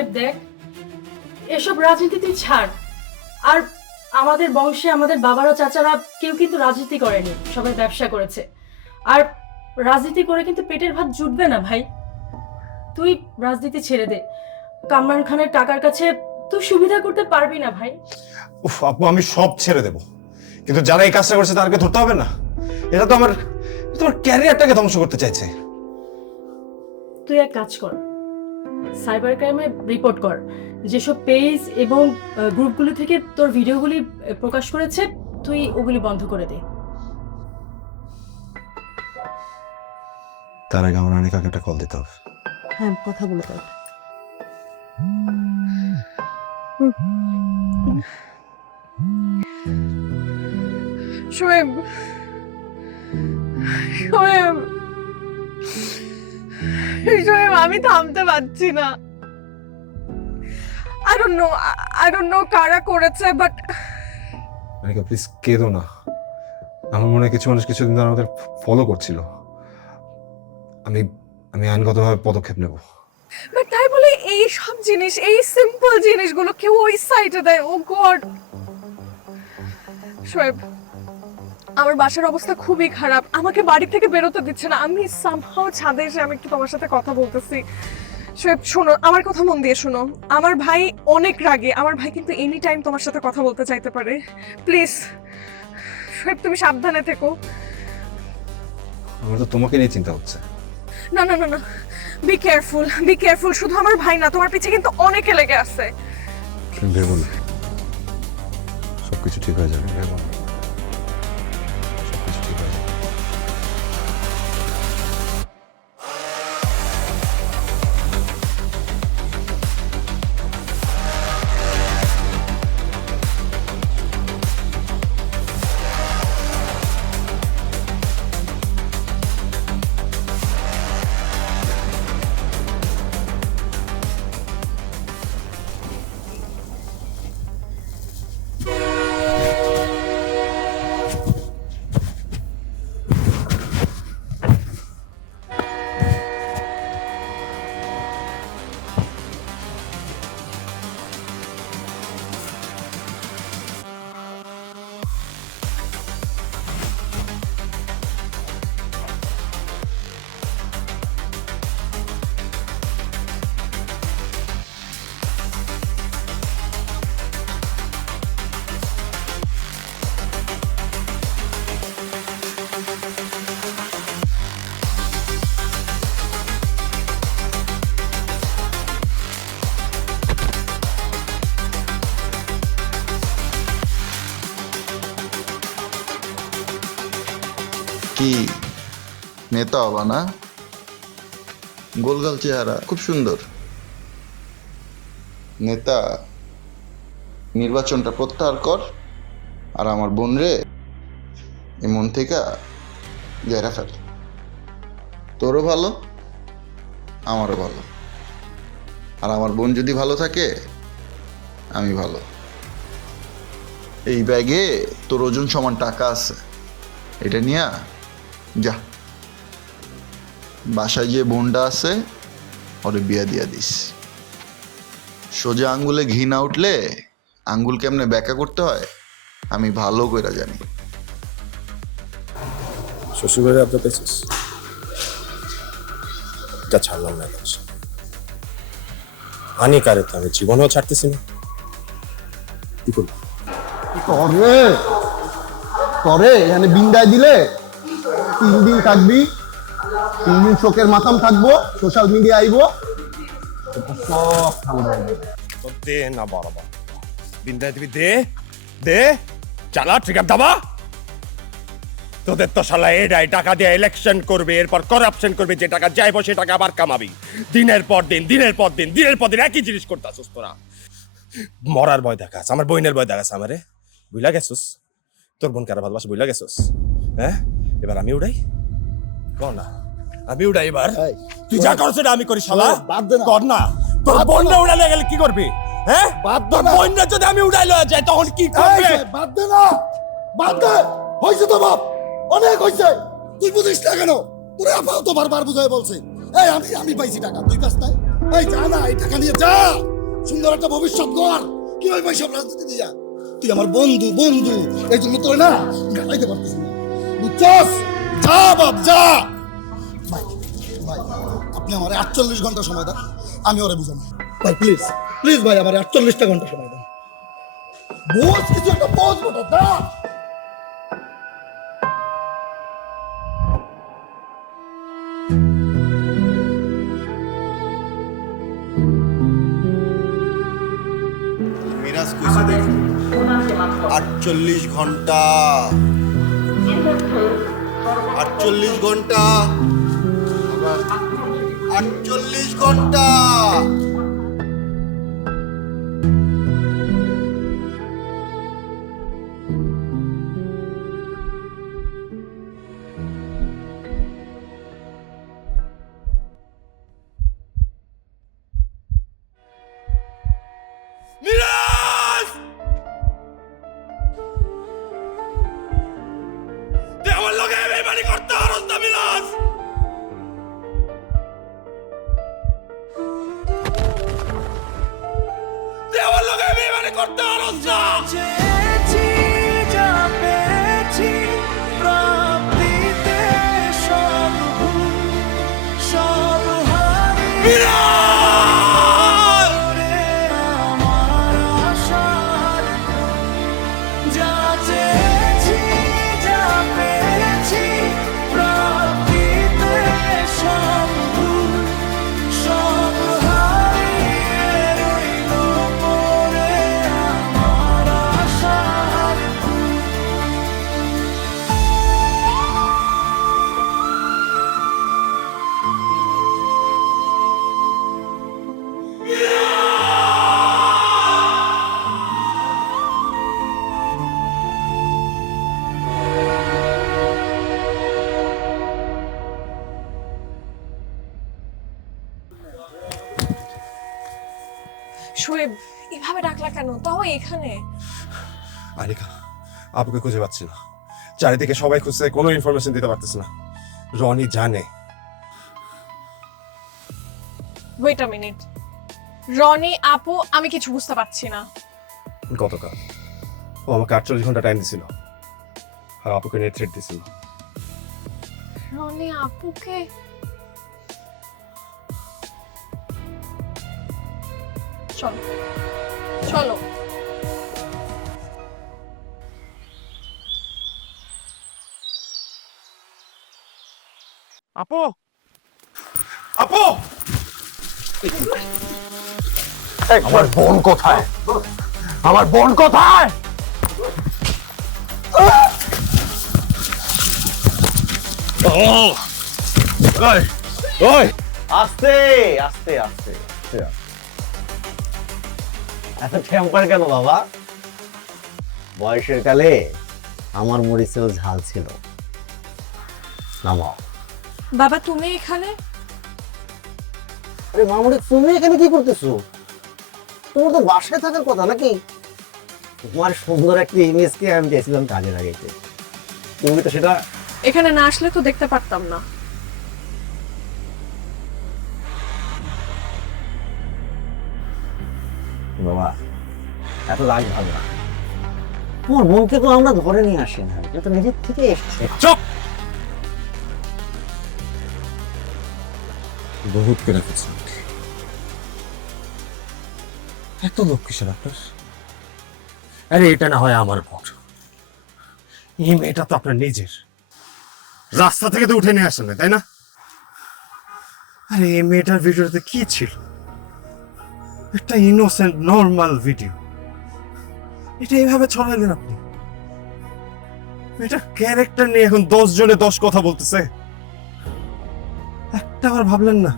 শোয়েব দেখ, এসব রাজনীতি তুই ছাড়। আর আমাদের বংশে আমাদের বাবারা চাচারা কেউ কিন্তু রাজনীতি করেনি, সবাই ব্যবসা করেছে। আর রাজনীতি করে কিন্তু পেটের ভাত জুটবে না ভাই। তুই রাজনীতি ছেড়ে দে, কামরান খানের টাকার কাছে তুই সুবিধা করতে পারবি না ভাই। উফ আপু, আমি সব ছেড়ে দেব, কিন্তু যারা এই কাজটা করছে তাদেরকে ধরতে হবে না? এটা তো আমার ক্যারিয়ারটাকে ধ্বংস করতে চাইছে। তুই এক কাজ কর, সাইবার ক্রাইমে রিপোর্ট কর। যেসব পেজ এবং গ্রুপগুলো থেকে তোর ভিডিওগুলি প্রকাশ করেছে, তুই ওগুলি বন্ধ করে দে। তার আগে আমার অনেক একটা কল দিতে হবে। হ্যাঁ, কথা বলে দেখ। শোয়েব, শোয়েব, শোয়েব, আমি থামতে পারছি না। I don't know কারা করেছে, বাট অনিকা প্লিজ কেঁদো না। আমার মনে হয় কিছু মানুষ কিছুদিন ধরে আমাদের ফলো করছিল। আমি আমি আইনগতভাবে পদক্ষেপ নেব। তাই বলে এই সব জিনিস, এই সিম্পল জিনিসগুলো কেউ ওই সাইডে দেয়? ও গড! শোয়েব, আমার বাসার অবস্থা খুবই খারাপ, আমাকে বাড়ি থেকে বেরোতে দিচ্ছে না। আমি সামহাও ছাদে এসে আমি একটু তোমার সাথে কথা বলতেছি। শোয়েব শোনো, আমার কথা মন দিয়ে শোনো। আমার ভাই অনেক রাগে, আমার ভাই কিন্তু এনি টাইম তোমার সাথে কথা বলতে চাইতে পারে। প্লিজ শোয়েব, তুমি সাবধানে থেকো। আমার তো তোমাকে নিয়ে চিন্তা হচ্ছে। না না না না, বি কেয়ারফুল, বি কেয়ারফুল। শুধু আমার ভাই না, তোমার পিছে কিন্তু অনেকে লেগে আছে। তুমি ভেবো না, সবকিছু ঠিক হয়ে যাবে। ভেবো না, সবকিছু ঠিক হয়ে যাবে। কি নেতা হবা না? গোলগাল চেহারা, খুব সুন্দর। নেতা, নির্বাচনটা প্রত্যাহার কর, আর আমার বোন রে এই মন থেকে জেরা ফেল। তোরও ভালো, আমারও ভালো। আর আমার বোন যদি ভালো থাকে, আমি ভালো। এই ব্যাগে তোর ওজন সমান টাকা আছে, এটা নিয়ে যা বাসায় যে বোনটা আছে ওরে বিয়া দিয়া দিস। সোজা আঙ্গুলে ঘি না উঠলে আঙ্গুল কেমনে ব্যাকা করতে হয় আমি ভালো করে জানি। শ্বশুরবাড়ি আবদা পেয়েছিস? যা ছাড়লাম না, হানিকারে তো আমি জীবনেও ছাড়তেছি না। কি করবো? তরে তরে এখানে বিন্দায় দিলে 3 দিন থাকবি, 3 দিন শোকের মাথাম থাকবো, সোশ্যাল মিডিয়া আইবো, সব ঠান্ডা হয়ে যাবে। তো দে না বাবা, বিন্দায় দিবি, দে দে, চালা ট্রিগার দাবা। তোদের তো শালা এটাই টাকা দিয়ে ইলেকশন করবে, এরপর করাপশন করবে, যে টাকা যাইব সে টাকা আবার কামাবি। দিনের পর দিন, দিনের পর দিন, দিনের পর দিন একই জিনিস করতেছিস তোরা। মরার ভয় দেখাস, আমার বোনের ভয় দেখাস আমারে। বুঝলা গেছিস তোর বোন কারা ভালোবাসে, বুঝলা গেছিস? হ্যাঁ, এবার আমি উড়াই, কর না আমি উড়াই এবার। তুই যা করছ না আমি করি শালা, কর না। তোর বোনরা উড়ালে গেলে কি করবি? হ্যাঁ, তোর বোনরা যদি আমি উড়াই লয়ে যাই তখন কি করবে? বাদ দে না, বাদ দে, হইছে তো বাপ, অনেক হইছে। তুই বুঝিস না কেন? তোরে আপাও তো বারবার বুঝাই বলছে। এই আমি পাইছি টাকা, তুই পাস নাই? এই যা না, এই টাকা নিয়ে যা। সুন্দর একটা ভবিষ্যৎ গড়। কি ওই পয়সা রাজনীতি দিয়া? তুই আমার বন্ধু বন্ধু, এই জন্য তোর না গালাইতে পারতেছি না, বুঝছস? যা বাপ যা। ভাই ভাই, আপনি আমার 48 ঘন্টা সময় দেন, আমি ওরে বুঝাবো। ভাই প্লিজ প্লিজ ভাই, আমার 48টা ঘন্টা সময় দেন। বস কিছু একটা বস বটা দা। মিরাজ কইছে দেখি 48 ঘন্টা, 48 ঘন্টা, 48 ঘন্টা। মিরাজ! তুই আমার লগে বেইমানি করতে পারস না, মিরাজ! তুই আমার লগে বেইমানি করতে পারস না! মিরাজ! শোয়েব, এভাবে ডাকলা কেন, তাও এখানে? আরিকা, আপুকে খুঁজে পাচ্ছি না। চারিদিকে সবাই খুঁজছে, কোনো ইনফরমেশন দিতে পারতেছে না। রনি জানে। ওয়েট আ মিনিট, রনি আপু, আমি কিছু বুঝতে পারছি না। গতকাল ও আমাকে 48 ঘন্টা টাইম দিছিল, আর আপুকে নিয়ে থ্রেট দিছিল। রনি আপুকে? চলো চলো। আপু! আপু! আমার বোন কোথায়? আমার বোন কোথায়? আস্তে আস্তে আস্তে এত টেম্পার কেন বাবা? বয়সের কালে আমার মরিচেও ঝাল ছিল। নামাও। বাবা তুমি এখানে? আরে মামুনি, তুমি এখানে কি করতেছো? তোমার তো বাসায় থাকার কথা নাকি? তোমার সুন্দর একটা ইমেজকে আমি চাইছিলাম কাজে লাগাইতে, তুমি তো সেটা। এখানে না আসলে তো দেখতে পারতাম না। বাবা এত রাগ ভালো না। তোমার বোনকে তো আমরা ধরে নিয়ে আসি না, এটা তো নিজের থেকে এসছে। চুপ! বহুত করে ফেলছেন। এত লোক কিসের আপনার? আরে এটা না হয় আমার ভোট, এই মেয়েটা তো আপনার নিজের। রাস্তা থেকে তো উঠে নিয়ে আসেন না, তাই না? আরে এই মেয়েটার ভিডিওতে কি ছিল? একটা ইনোসেন্ট নর্মাল ভিডিও, এটা এইভাবে ছড়ালেন আপনি। মেয়েটার ক্যারেক্টার নিয়ে এখন 10 জনে 10 কথা বলতেছে, একটা বার ভাবলেন না?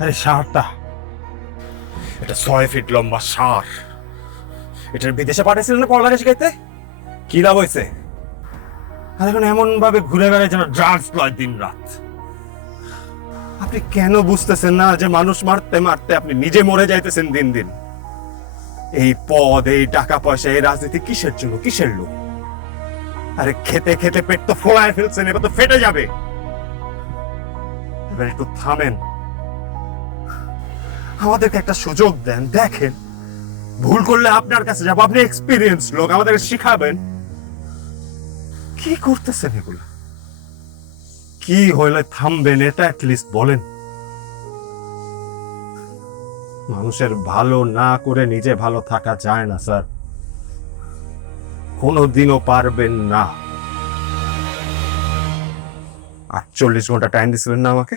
আরে ষাঁড়টা, এটা 6 ফিট লম্বা ষাঁড়, এটার বিদেশে পাঠিয়েছিলেন না পড়ালেখা শিখাইতে? কি লাভ হয়েছে? আর এখন এমন ভাবে ঘুরে বেড়ায় যেন ড্রাগস লয় দিন রাত। আপনি কেন বুঝতেছেন না যে মানুষ মারতে মারতে আপনি নিজে মরে যাইতেছেন দিন দিন? এই পদ, এই টাকা পয়সা, এই রাজনীতি কিসের জন্য, কিসের লোক? আরে খেতে খেতে পেট তো ফোড়ায় ফেলছেন, এবার তো ফেটে যাবে। এবার একটু থামেন। আমাদেরকে একটা সুযোগ দেন, দেখেন ভুল করলে আপনার কাছে যাবো, আপনি এক্সপিরিয়েন্স লোক, আমাদেরকে শিখাবেন। কি করতেছেন এগুলো? কি হইলে থামবেন এটা অ্যাটলিস্ট বলেন। মানুষের ভালো না করে নিজে ভালো থাকা যায় না স্যার, কোনোদিনও পারবেন না। 48 ঘন্টা টাইম দিছিলেন না আমাকে,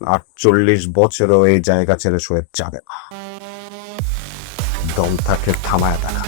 48 বছরও এই জায়গা ছেড়ে শোয়েব যাবে না। দম থাকে থামায় দেখা।